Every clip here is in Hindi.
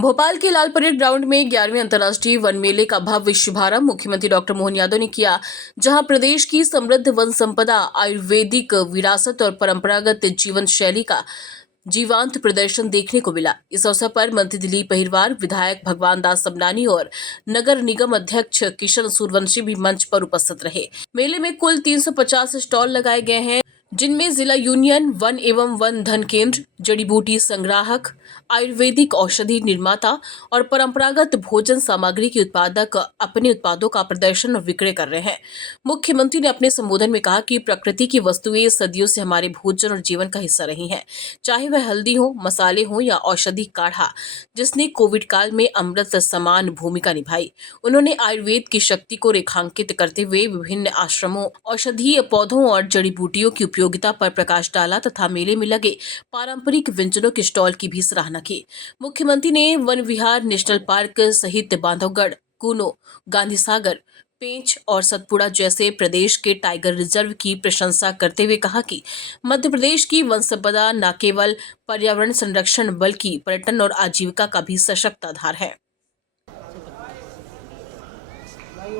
भोपाल के लाल परेड ग्राउंड में 11वें अंतर्राष्ट्रीय वन मेले का भव्य शुभारंभ मुख्यमंत्री डॉक्टर मोहन यादव ने किया, जहां प्रदेश की समृद्ध वन संपदा, आयुर्वेदिक विरासत और परंपरागत जीवन शैली का जीवांत प्रदर्शन देखने को मिला। इस अवसर पर मंत्री दिलीप अहिरवार, विधायक भगवान दास सबनानी और नगर निगम अध्यक्ष किशन सूर्यवंशी भी मंच पर उपस्थित रहे। मेले में कुल 350 स्टॉल लगाए गए हैं, जिनमें जिला यूनियन, वन एवं वन धन केंद्र, जड़ी बूटी संग्राहक, आयुर्वेदिक औषधि निर्माता और परंपरागत भोजन सामग्री के उत्पादक अपने उत्पादों का प्रदर्शन और विक्रय कर रहे हैं। मुख्यमंत्री ने अपने संबोधन में कहा कि प्रकृति की वस्तुएं सदियों से हमारे भोजन और जीवन का हिस्सा रही हैं, चाहे वह हल्दी हो, मसाले हो या औषधि काढ़ा, जिसने कोविड काल में अमृत समान भूमिका निभाई। उन्होंने आयुर्वेद की शक्ति को रेखांकित करते हुए विभिन्न आश्रमों, औषधीय पौधों और जड़ी बूटियों की उपयोगिता पर प्रकाश डाला तथा मेले में लगे पारंपरिक व्यंजनों के स्टॉल की भी सराहना की। मुख्यमंत्री ने वन विहार, नेशनल पार्क सहित बांधवगढ़, कूनो, गांधी सागर, पेंच और सतपुड़ा जैसे प्रदेश के टाइगर रिजर्व की प्रशंसा करते हुए कहा कि मध्य प्रदेश की वन संपदा न केवल पर्यावरण संरक्षण बल्कि पर्यटन और आजीविका का भी सशक्त आधार है।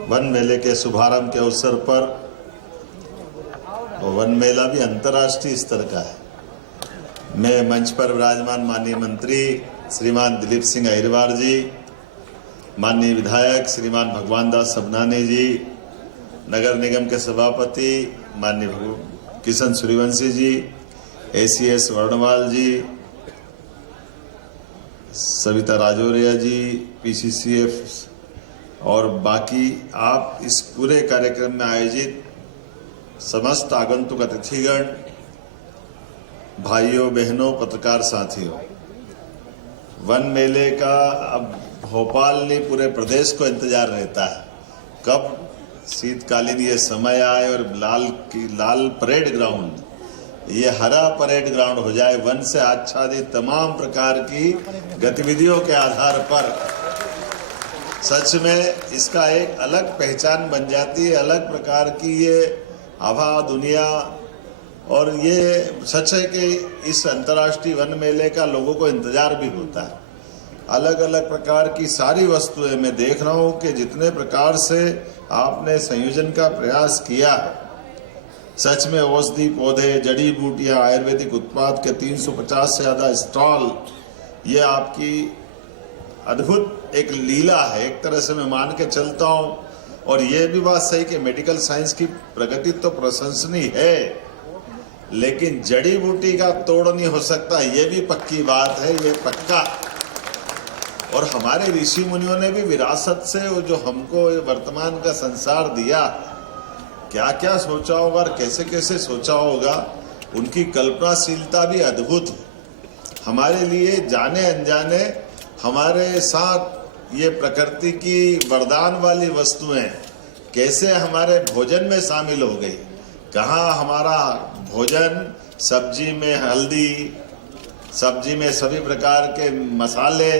वन मेले के शुभारंभ के अवसर पर वन मेला भी अंतर्राष्ट्रीय स्तर का है। मैं मंच पर विराजमान माननीय मंत्री श्रीमान दिलीप सिंह अहिरवार जी, माननीय विधायक श्रीमान भगवान दास सबनानी जी, नगर निगम के सभापति माननीय किशन सूर्यवंशी जी, ACS वर्णवाल जी, सविता राजौरिया जी, PCCF और बाकी आप इस पूरे कार्यक्रम में आयोजित समस्त आगंतुक अतिथिगण, भाइयों बहनों, पत्रकार साथियों, वन मेले का अब भोपाल नहीं पूरे प्रदेश को इंतजार रहता है कब शीतकालीन ये समय आए और लाल परेड ग्राउंड ये हरा परेड ग्राउंड हो जाए। वन से आच्छादित तमाम प्रकार की गतिविधियों के आधार पर सच में इसका एक अलग पहचान बन जाती है, अलग प्रकार की ये आभा दुनिया। और ये सच है कि इस अंतर्राष्ट्रीय वन मेले का लोगों को इंतजार भी होता है। अलग अलग प्रकार की सारी वस्तुएं मैं देख रहा हूँ कि जितने प्रकार से आपने संयोजन का प्रयास किया है, सच में औषधि पौधे, जड़ी बूटियाँ, आयुर्वेदिक उत्पाद के 350 से ज़्यादा स्टॉल, ये आपकी अद्भुत एक लीला है, एक तरह से मैं मान के चलता हूँ। और ये भी बात सही कि मेडिकल साइंस की प्रगति तो प्रशंसनीय है, लेकिन जड़ी बूटी का तोड़ नहीं हो सकता, ये भी पक्की बात है, ये पक्का। और हमारे ऋषि मुनियों ने भी विरासत से वो जो हमको वर्तमान का संसार दिया, क्या क्या सोचा होगा और कैसे कैसे सोचा होगा, उनकी कल्पनाशीलता भी अद्भुत है। हमारे लिए जाने अनजाने हमारे साथ ये प्रकृति की वरदान वाली वस्तुएं कैसे हमारे भोजन में शामिल हो गई। कहाँ हमारा भोजन, सब्जी में हल्दी, सब्जी में सभी प्रकार के मसाले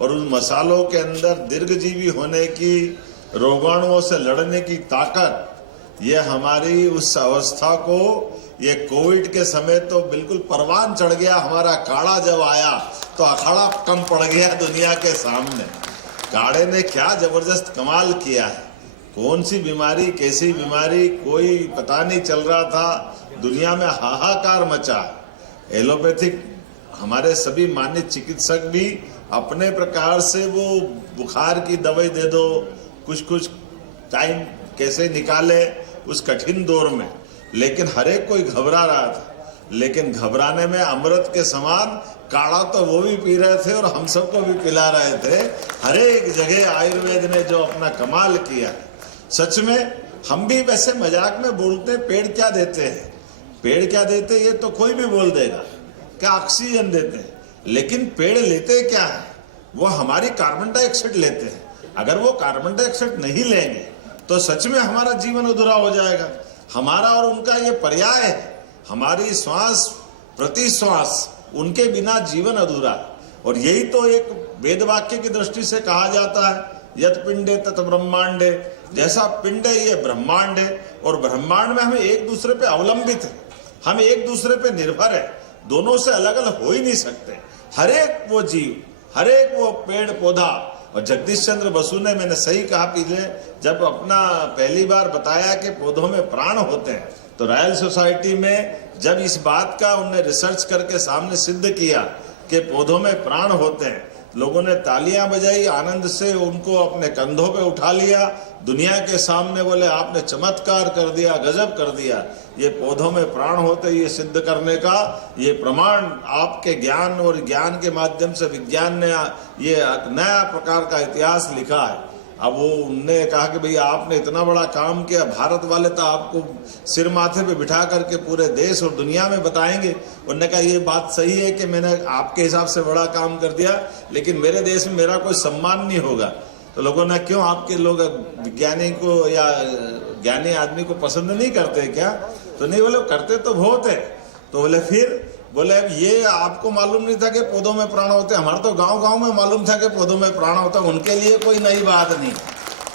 और उन मसालों के अंदर दीर्घजीवी होने की, रोगाणुओं से लड़ने की ताकत, ये हमारी उस अवस्था को, ये कोविड के समय तो बिल्कुल परवान चढ़ गया। हमारा काढ़ा जब आया तो अखाड़ा कम पड़ गया दुनिया के सामने। काढ़े ने क्या जबरदस्त कमाल किया है, कौन सी बीमारी, कैसी बीमारी, कोई पता नहीं चल रहा था। दुनिया में हाहाकार मचा। एलोपैथिक हमारे सभी मान्य चिकित्सक भी अपने प्रकार से वो बुखार की दवाई दे दो, कुछ टाइम कैसे निकाले उस कठिन दौर में, लेकिन हर एक कोई घबरा रहा था। लेकिन घबराने में अमृत के समान काढ़ा तो वो भी पी रहे थे और हम सबको भी पिला रहे थे। हर एक जगह आयुर्वेद ने जो अपना कमाल किया, सच में हम भी वैसे मजाक में बोलते पेड़ क्या देते हैं, पेड़ क्या देते ये तो कोई भी बोल देगा, क्या ऑक्सीजन देते हैं, लेकिन पेड़ लेते क्या है, वो हमारी कार्बन डाइऑक्साइड लेते हैं। अगर वो कार्बन डाइऑक्साइड नहीं लेंगे तो सच में हमारा जीवन अधूरा हो जाएगा। हमारा और उनका ये पर्याय है, हमारी श्वास प्रति श्वास, उनके बिना जीवन अधूरा। और यही तो एक वेद वाक्य की दृष्टि से कहा जाता है, यत पिंडे तत ब्रह्मांडे, जैसा पिंड है ये ब्रह्मांड है। और ब्रह्मांड में हम एक दूसरे पे अवलंबित है, हम एक दूसरे पे निर्भर है, दोनों से अलग अलग हो ही नहीं सकते। हर एक वो जीव, हर एक वो पेड़ पौधा। और जगदीश चंद्र बसु ने, मैंने सही कहा पीछे, जब अपना पहली बार बताया कि पौधों में प्राण होते हैं, तो रॉयल सोसाइटी में जब इस बात का उन्होंने रिसर्च करके सामने सिद्ध किया कि पौधों में प्राण होते हैं, लोगों ने तालियां बजाई, आनंद से उनको अपने कंधों पे उठा लिया, दुनिया के सामने बोले आपने चमत्कार कर दिया, गजब कर दिया। ये पौधों में प्राण होते ये सिद्ध करने का ये प्रमाण आपके ज्ञान और ज्ञान के माध्यम से विज्ञान ने ये नया प्रकार का इतिहास लिखा है। अब वो उनने कहा कि भई आपने इतना बड़ा काम किया, भारत वाले तो आपको सिर माथे पे बिठा करके पूरे देश और दुनिया में बताएंगे। उन्होंने कहा ये बात सही है कि मैंने आपके हिसाब से बड़ा काम कर दिया, लेकिन मेरे देश में मेरा कोई सम्मान नहीं होगा। तो लोगों ने, क्यों आपके लोग विज्ञानी को या ज्ञानी आदमी को पसंद नहीं करते क्या? तो नहीं, बोले करते तो बहुत है। तो बोले फिर, बोले अब ये आपको मालूम नहीं था कि पौधों में प्राण होते, हमारे तो गांव-गांव में मालूम था कि पौधों में प्राण होता, उनके लिए कोई नई बात नहीं।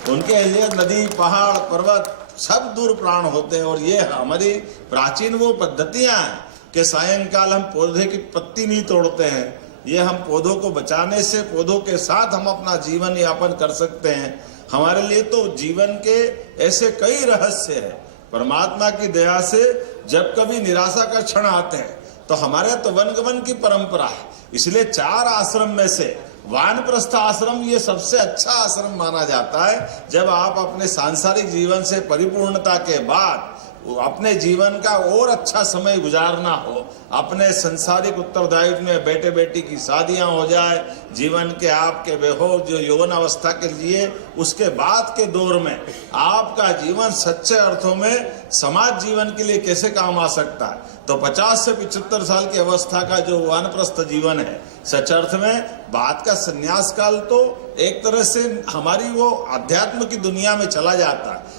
उनके लिए नदी, पहाड़, पर्वत सब दूर प्राण होते हैं। और ये हमारी प्राचीन वो पद्धतियां हैं कि सायंकाल हम पौधे की पत्ती नहीं तोड़ते हैं। ये हम पौधों को बचाने से, पौधों के साथ हम अपना जीवन यापन कर सकते हैं। हमारे लिए तो जीवन के ऐसे कई रहस्य हैं। परमात्मा की दया से जब कभी निराशा का क्षण आते हैं तो हमारे तो वनगमन की परंपरा है, इसलिए 4 आश्रम में से वानप्रस्थ आश्रम ये सबसे अच्छा आश्रम माना जाता है। जब आप अपने सांसारिक जीवन से परिपूर्णता के बाद अपने जीवन का और अच्छा समय गुजारना हो, अपने संसारिक उत्तरदायित्व में बेटे बेटी की शादियां हो जाए, जीवन के आपके बेहोश जो यौवन अवस्था के लिए, उसके बाद के दौर में आपका जीवन सच्चे अर्थों में समाज जीवन के लिए कैसे काम आ सकता है। तो 50 से 75 साल की अवस्था का जो वानप्रस्थ जीवन है, सच अर्थ में बाद का संन्यास काल तो एक तरह से हमारी वो अध्यात्म की दुनिया में चला जाता है।